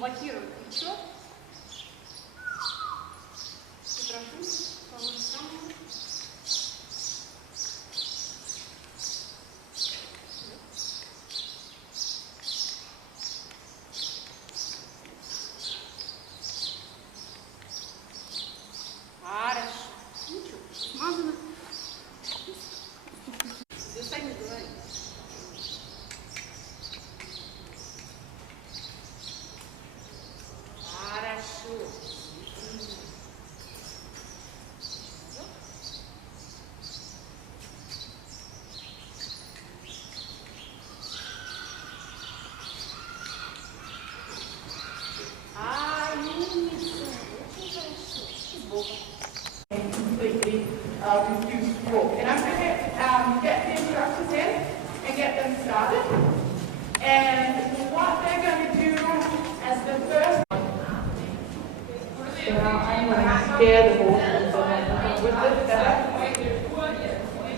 блокируем плечо. И прошу, положить самую. Хорошо. Ничего, смазано. Достань, говори. Хорошо. Completely confused walk. And I'm going to get the instructors in and get them started. And what they're going to do as the first one. So now I'm going to scare the horses. Was this better?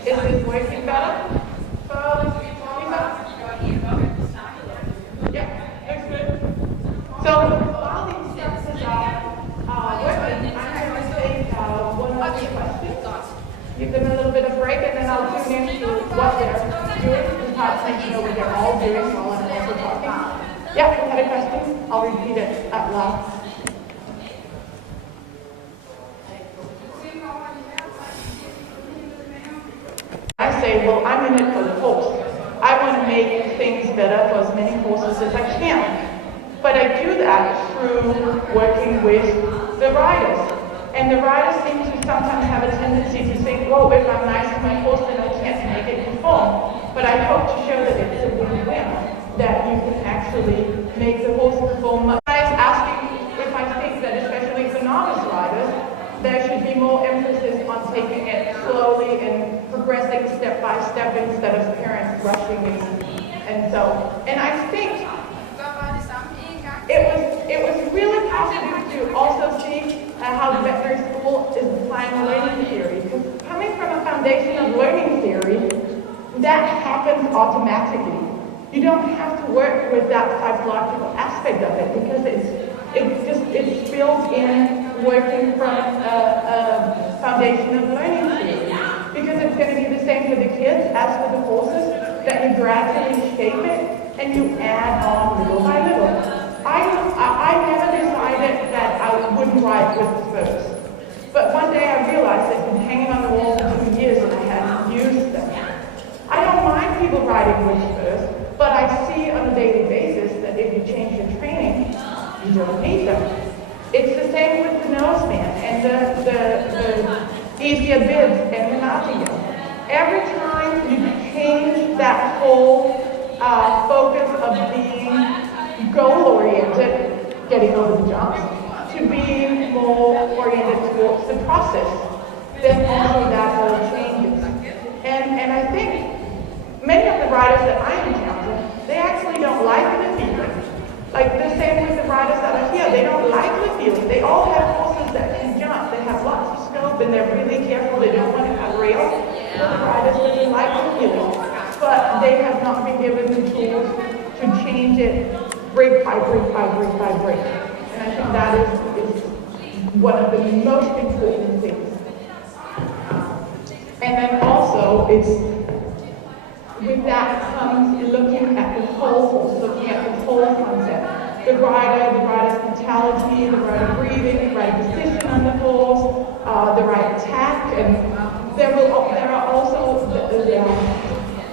Is this working better? Yeah, looks good. So while the instructors are working, I'm going to take one or two questions, give them a little bit of break, and then I'll tune in to what they're doing, and perhaps make sure what they're all doing while I'm also talking. Yeah, we had a question. I'll repeat it out loud. I say, well, I'm in it for the horse. I want to make things better for as many horses as I can. But I do that through working with the riders. And the riders seem to sometimes have a tendency to think, well, if I'm nice to my horse, then I can't make it perform. But I hope to show that it's a win-win, that you can actually make the horse perform. I was asking if I think that, especially for novice riders, there should be more emphasis on taking it slowly and progressing step by step instead of parents rushing and so. And I think it was really positive to also see how the veterinary school is applying learning theory. Because coming from a foundation of learning theory, that happens automatically. You don't have to work with that psychological aspect of it because it's built in working from a foundation of learning theory. Because it's going to be the same for the kids as for the horses, that you gradually shape it and you add on little by little. I never decided that I wouldn't ride with spurs. But one day I realized they'd been hanging on the wall for 2 years and I hadn't used them. I don't mind people riding with spurs, but I see on a daily basis that if you change your training, you don't need them. It's the same with the noseman and the easier bibs and the martingale. Every time you change that whole focus of being goal-oriented, getting over the jumps, to being more oriented towards the process, then also that all changes. And I think many of the riders that I encounter, they actually don't like the feeling. Like the same with the riders that are here, they don't like the feeling. They all have horses that can jump, they have lots of scope, and they're really careful, they don't want to have rails. But the riders really like the feeling. But they have not been given the tools to change it break by break by break by break. And I think that is one of the most important things. And then also, it's with that comes looking at the whole horse, looking at the whole concept. The rider's mentality, the rider breathing, the right position on the horse, the right attack, and there are also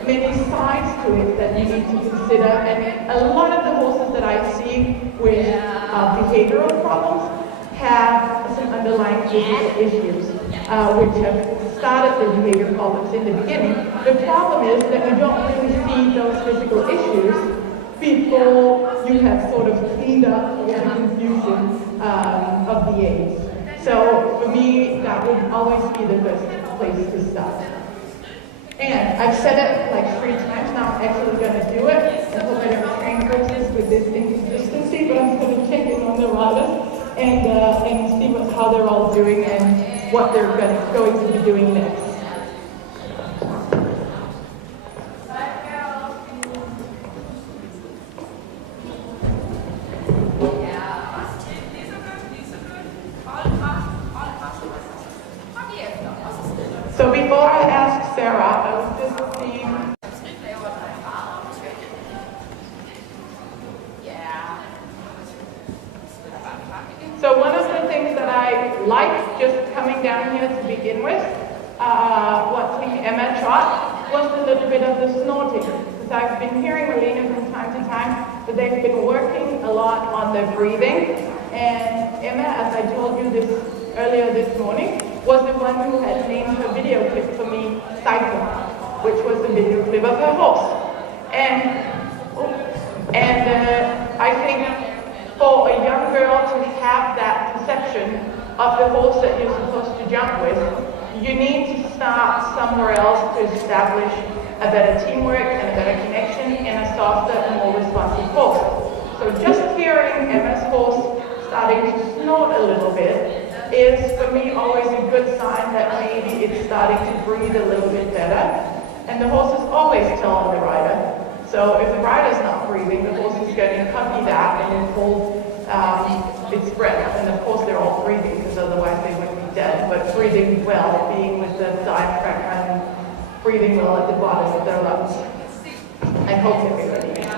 many sides to it that you need to consider. And a lot of the horses that I see with behavioral problems have some underlying physical issues, which have started the behavior problems in the beginning. The problem is that you don't really see those physical issues before you have sort of cleaned up all the confusion of the aids. So for me, that would always be the best place to start. And I've said it like 3 times now, I'm actually going to do it. I hope I don't train horses with this inconsistency, but I'm going to check in on the riders and see how they're all doing and what they're going to be doing next. before I ask Sarah, I was just seeing. So one of the things that I liked just coming down here to begin with, watching Emma trot, was a little bit of the snorting. Because I've been hearing Melina from time to time that they've been working a lot on their breathing. And Emma, as I told you this earlier this morning, was the one who had named her video clip for me Cycle, which was the video clip of her horse. And I think for a young girl to have that perception of the horse that you're supposed to jump with, you need to start somewhere else to establish a better teamwork and a better connection in a softer and more responsive horse. So just hearing Emma's horse starting to snort a little bit is for me always a good sign that maybe it's starting to breathe a little bit better. And the horses always tell the rider. So if the rider's not breathing, the horse is going to copy that and will hold its breath. And of course they're all breathing because otherwise they would be dead. But breathing well, being with the diaphragm and breathing well at the bottom of their lungs. I hope everybody